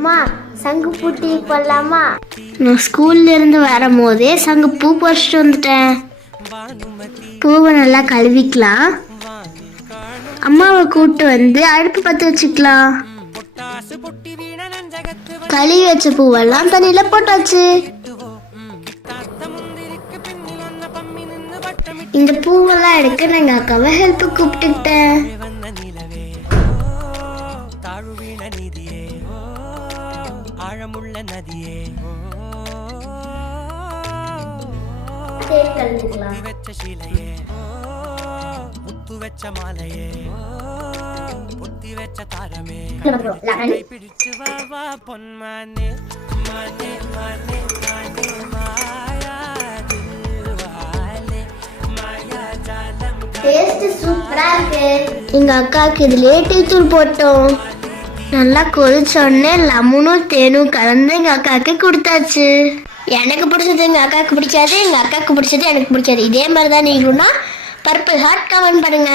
அம்மா சங்குப்பூ டீ போடலாமா? நான் ஸ்கூல்ல இருந்து வரும்போதே சங்குப்பூ பறிச்சுட்டு வந்துட்டேன். பூவை நல்லா கழுவிக்கலாம். அம்மாவை கூப்பிட்டு வந்து அடுப்பு பற்ற வச்சுக்கலாம். கழுவி வச்ச பூவெல்லாம் தண்ணியில போட்டாச்சு. இந்த பூவெல்லாம் எடுக்க நான் எங்க அக்காவை ஹெல்ப் கூப்பிட்டுக்கிட்டேன். எங்க அக்காவுக்கு இதுலயே டீ தூள் போட்டோம். நல்லா கொதிச்சோடனே லெமனும் தேனும் கலந்து எங்க அக்காவுக்கு கொடுத்தாச்சு. எனக்கு பிடிச்சது எங்க அக்காவுக்கு பிடிக்காது, எங்க அக்காவுக்கு பிடிச்சது எனக்கு பிடிக்காது. இதே மாதிரிதான் நீங்களும்னா பர்பிள் ஹார்ட் கமெண்ட் பண்ணுங்க.